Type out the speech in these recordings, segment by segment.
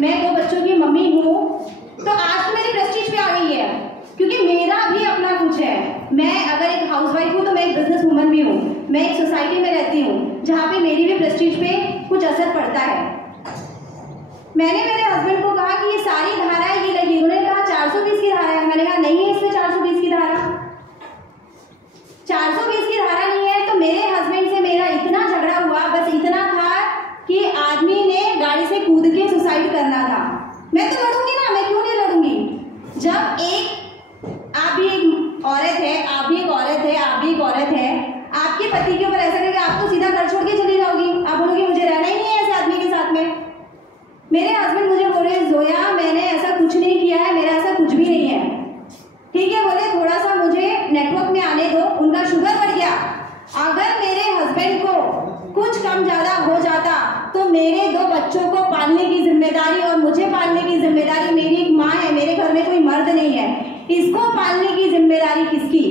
मैं 2 बच्चों की मम्मी हूँ, तो आज तो मेरी प्रेस्टीज पे आ गई है, क्योंकि मेरा भी अपना कुछ है। मैं अगर एक हाउसवाइफ हूँ तो मैं एक बिजनेस वूमन भी हूँ। मैं एक सोसाइटी में रहती हूँ जहाँ पे मेरी भी प्रेस्टीज पे कुछ असर पड़ता है। मैंने मेरे हस्बैंड को कहा कि ये सारी धाराएं ये लगी, उन्होंने कहा 420 की धारा है। मैंने कहा नहीं है इसमें 420 की धारा, 420 की धारा नहीं है। तो मेरे हस्बैंड से मेरा इतना झगड़ा हुआ, बस इतना था कि आदमी ने गाड़ी से कूद के सुसाइड करना था। मैं तो लड़ूंगी ना, मैं क्यों नहीं लड़ूंगी। जब आप भी एक औरत है, आप भी एक औरत है, आप भी एक औरत है, आपके पति के ऊपर ऐसा करके आप तो सीधा घर छोड़ के चली जाओगी। आप बोलोगी मुझे रहना ही नहीं है ऐसे आदमी के साथ में। मेरे हस्बैंड मुझे बोले जोया मैंने ऐसा कुछ नहीं किया है, मेरा ऐसा कुछ भी नहीं है। ठीक है, बोले थोड़ा सा मुझे नेटवर्क में आने दो। उनका शुगर बढ़ गया। अगर मेरे हस्बैंड को कुछ कम ज्यादा हो जाता तो मेरे 2 बच्चों को पालने की जिम्मेदारी और मुझे पालने की जिम्मेदारी, मेरी एक माँ है, मेरे घर में कोई मर्द नहीं है, इसको पालने की जिम्मेदारी किसकी?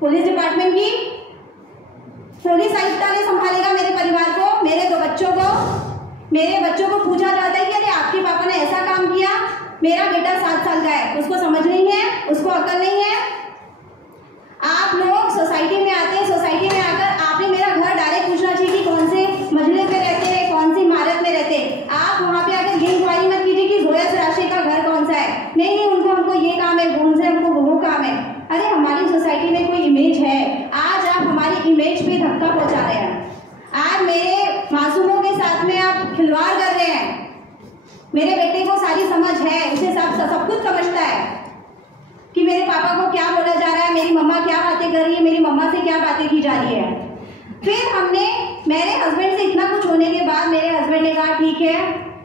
पुलिस डिपार्टमेंट की। पुलिस आयुक्त ने संभालेगा मेरे परिवार को, मेरे 2 बच्चों को। मेरे बच्चों को पूछा जाता है कि अरे आपके पापा ने ऐसा काम किया, मेरा बेटा 7 साल का है, उसको समझ नहीं है, उसको अकल नहीं है। आप लोग सोसाइटी में आते हैं, सोसाइटी में आकर आपने मेरा घर डायरेक्ट पूछना चाहिए कि कौन से मंजिले पे रहते हैं, कौन सी इमारत में रहते हैं। आप वहां पे आकर ये इंक्वायरी मत कीजिए कि जोया सराशे का घर कौन सा है। नहीं नहीं, उनको हमको ये काम है, उनसे हमको वो काम है। अरे हमारी सोसाइटी में कोई इमेज है, आज आप हमारी इमेज पे धक्का पहुंचा रहे हैं। आज मेरे मासूमों के साथ में आप खिलवाड़ कर रहे हैं। मेरे बेटे को सारी समझ है, उसे सब कुछ समझता है कि मेरे पापा को क्या बोला जा रहा है, मेरी मम्मा क्या बातें कर रही है, मेरी मम्मा से क्या बातें की जा रही है। फिर मेरे हस्बैंड से इतना कुछ होने के बाद मेरे हस्बैंड ने कहा ठीक है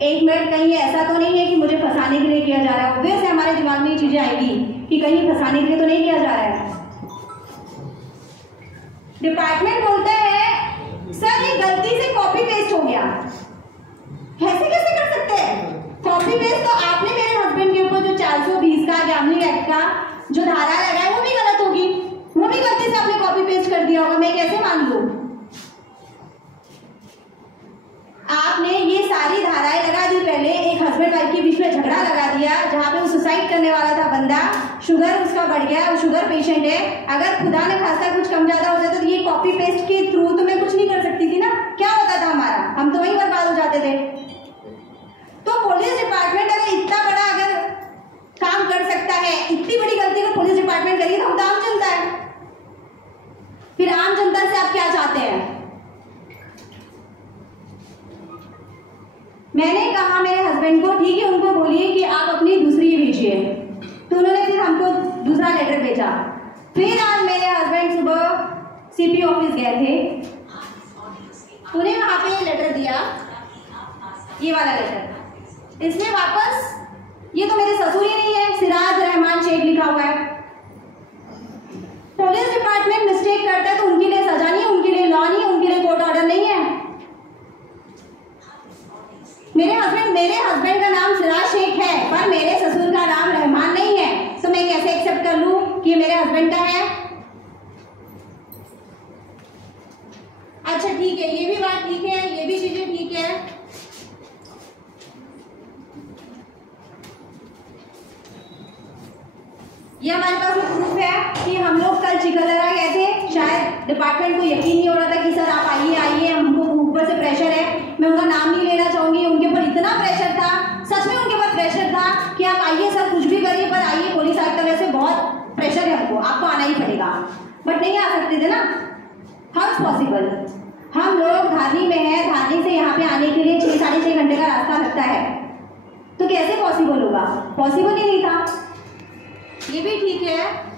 1 मिनट, कहीं ऐसा तो नहीं है कि मुझे फंसाने के लिए किया जा रहा है। वैसे हमारे दिमाग में ये चीजें आएगी कि कहीं फंसाने के लिए तो नहीं किया जा रहा है। डिपार्टमेंट बोलता है सर ये गलती से कॉपी पेस्ट हो गया। ऐसे कैसे कर सकते हैं? कॉपी पेस्ट तो आपने मेरे हस्बैंड के ऊपर जो 420 का गैम्बलिंग एक्ट का जो धारा लगाया वो भी गलत होगी, वो भी गलती से आपने कॉपी पेस्ट कर दिया होगा। मैं कैसे मान लूं? आपने ये सारी धाराएं लगा दी। पहले एक हस्बैंड वाइफ के बीच में झगड़ा लगा दिया जहां पे वो सुसाइड करने वाला था बंदा, शुगर उसका बढ़ गया, वो शुगर पेशेंट है। अगर खुदा ने खासा कुछ कम ज्यादा हो जाता तो ये कॉपी पेस्ट के थ्रू तो मैं कुछ नहीं कर सकती थी ना। क्या होता था हमारा, हम तो वहीं बर्बाद हो जाते थे। तो पुलिस डिपार्टमेंट अगर इतना बड़ा अगर काम कर सकता है, इतनी बड़ी गलती को पुलिस डिपार्टमेंट करिए तो हम तो आम जनता है। फिर आम जनता से आप क्या चाहते हैं? मैंने कहा मेरे हस्बैंड को ठीक है उनको बोलिए कि आप अपनी दूसरी भेजिए। तो उन्होंने फिर हमको दूसरा लेटर भेजा। फिर आज मेरे हस्बैंड सुबह सीपी ऑफिस गए थे, उन्हें वहां पे लेटर दिया, ये वाला लेटर। इसमें वापस ये तो मेरे ससुर ही नहीं है, सिराज रहमान शेख लिखा हुआ है। पुलिस डिपार्टमेंट मिस्टेक करता है तो उनके लिए सजा नहीं है, उनके लिए लॉ नहीं है, उनके लिए कोर्ट ऑर्डर नहीं है। मेरे हस्बैंड का नाम सिराज शेख है पर मेरे ससुर का नाम रहमान नहीं है, तो मैं कैसे एक्सेप्ट कर लूं कि ये मेरे हस्बैंड का है? अच्छा ठीक है, ये भी बात ठीक है, ये भी चीजें ठीक है। ये हमारे पास प्रूफ है कि हम लोग कल चिकलरा गए थे। शायद डिपार्टमेंट को यकीन नहीं हो रहा था कि सर आप आइए आइए, हमको ऊपर से प्रेशर है। मैं उनका नाम नहीं लेना चाहूंगी, उनके ऊपर इतना प्रेशर था, सच में उनके ऊपर प्रेशर था कि आप आइए सर कुछ भी करिए पर आइए, पुलिस आयुक्त तरह से बहुत प्रेशर है हमको, आपको आना ही पड़ेगा। बट नहीं आ सकते थे ना, हाउ इज पॉसिबल? हम लोग धारनी में है, धारनी से यहाँ पे आने के लिए 6 साढ़े 6 घंटे का रास्ता लगता है, तो कैसे पॉसिबल होगा? पॉसिबल ही नहीं था। ये भी ठीक है।